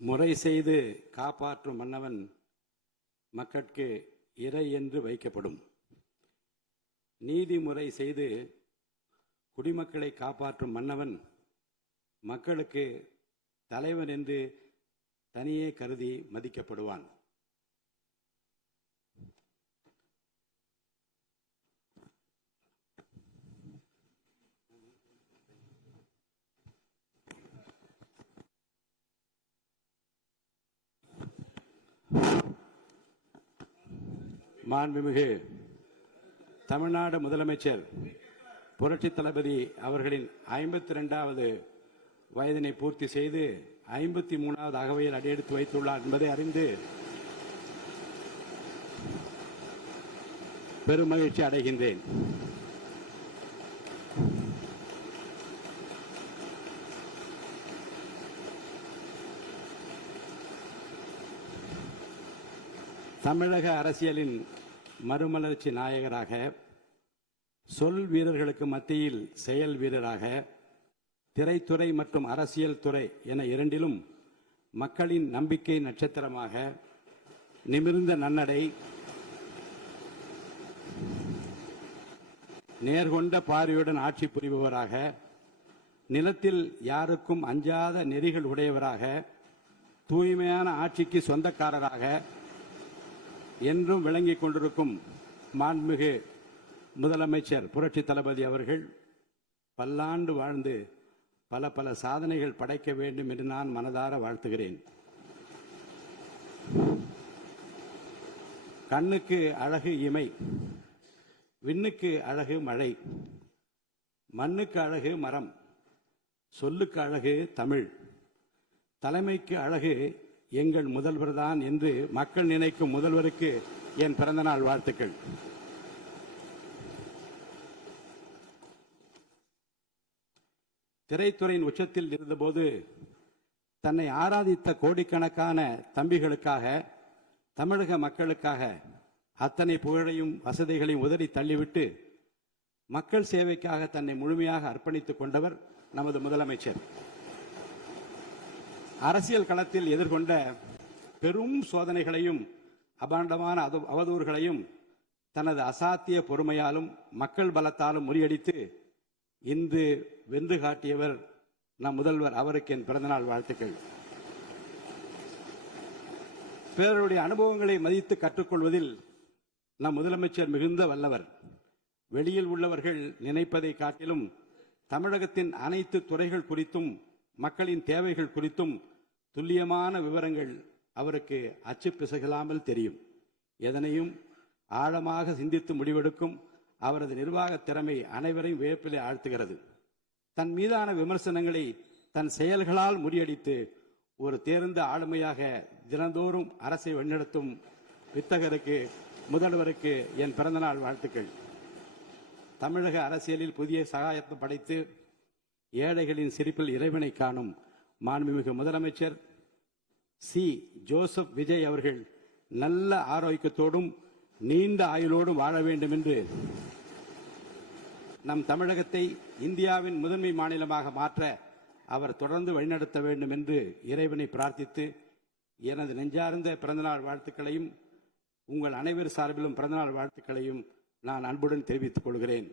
முறை செய்து காப்பாற்றும் மன்னவன் மக்கட்கு இறை என்று வைக்கப்படும். நீதிமுறை செய்து குடிமக்களை காப்பாற்றும் மன்னவன் மக்களுக்கு தலைவன் என்று தனியே கருதி மதிக்கப்படுவான். மாண்புமிகு தமிழ்நாடு முதலமைச்சர் புரட்சி தளபதி அவர்களின் 52வது வயதினை பூர்த்தி செய்து 53வது அகவையில் அடியெடுத்து வைத்துள்ளார் என்பதை அறிந்து பெருமகிழ்ச்சி அடைகின்றேன். தமிழக அரசியலின் மறுமலர்ச்சி நாயகராக, சொல் வீரர்களுக்கு மத்தியில் செயல் வீரராக, திரைத்துறை மற்றும் அரசியல் துறை என இரண்டிலும் மக்களின் நம்பிக்கை நட்சத்திரமாக, நிமிர்ந்த நன்னடை, நேர்கொண்ட பார்வையுடன் ஆட்சி புரிபவராக, நிலத்தில் யாருக்கும் அஞ்சாத நெறிகள் உடையவராக, தூய்மையான ஆட்சிக்கு சொந்தக்காரராக என்றும் விளங்கிக் கொண்டிருக்கும் மாண்புமிகு முதலமைச்சர் புரட்சி தளபதி அவர்கள் பல்லாண்டு வாழ்ந்து பல பல சாதனைகள் படைக்க வேண்டும் என்று நான் மனதார வாழ்த்துகிறேன். கண்ணுக்கு அழகு இமை, விண்ணுக்கு அழகு மழை, மண்ணுக்கு அழகு மரம், சொல்லுக்கு அழகு தமிழ், தலைமைக்கு அழகு எங்கள் முதல்வர் தான் என்று மக்கள் நினைக்கும் முதல்வருக்கு என் பிறந்தநாள் வாழ்த்துக்கள். திரைத்துறையின் உச்சத்தில் இருந்தபோது தன்னை ஆராதித்த கோடிக்கணக்கான தம்பிகளுக்காக, தமிழக மக்களுக்காக அத்தனை புகழையும் வசதிகளையும் உதறி தள்ளிவிட்டு மக்கள் சேவைக்காக தன்னை முழுமையாக அர்ப்பணித்துக் கொண்டவர் நமது முதலமைச்சர். அரசியல் களத்தில் எதிர்கொண்ட பெரும் சோதனைகளையும் அபாண்டமான அவதூறுகளையும் தனது அசாத்திய பொறுமையாலும் மக்கள் பலத்தாலும் முறியடித்து இன்று வென்று காட்டியவர் நம் முதல்வர். அவருக்கு என் பிறந்தநாள் வாழ்த்துக்கள். பிறருடைய அனுபவங்களை மதித்து கற்றுக்கொள்வதில் நம் முதலமைச்சர் மிகுந்த வல்லவர். வெளியில் உள்ளவர்கள் நினைப்பதை காட்டிலும் தமிழகத்தின் அனைத்து துறைகள் குறித்தும் மக்களின் தேவைகள் குறித்தும் துல்லியமான விவரங்கள் அவருக்கு அச்சு பிசகலாமல் தெரியும். எதனையும் ஆழமாக சிந்தித்து முடிவெடுக்கும் அவரது நிர்வாக திறமை அனைவரையும் வியப்பிலே ஆழ்த்துகிறது. தன் மீதான விமர்சனங்களை தன் செயல்களால் முறியடித்து ஒரு தேர்ந்த ஆளுமையாக தினந்தோறும் அரசை வழிநடத்தும் வித்தகருக்கு, முதல்வருக்கு என் பிறந்தநாள் வாழ்த்துக்கள். தமிழக அரசியலில் புதிய சகாயத்தை படைத்து ஏழைகளின் சிரிப்பில் இறைவனை காணும் மாண்புமிகு முதலமைச்சர் சி. ஜோசப் விஜய் அவர்கள் நல்ல ஆரோக்கியத்தோடும் நீண்ட ஆயுளோடும் வாழ வேண்டும் என்று, நம் தமிழகத்தை இந்தியாவின் முதன்மை மாநிலமாக மாற்ற அவர் தொடர்ந்து வழிநடத்த வேண்டும் என்று இறைவனை பிரார்த்தித்து எனது நெஞ்சார்ந்த பிறந்தநாள் வாழ்த்துக்களையும் உங்கள் அனைவர் சார்பிலும் பிறந்தநாள் வாழ்த்துக்களையும் நான் அன்புடன் தெரிவித்துக் கொள்கிறேன்.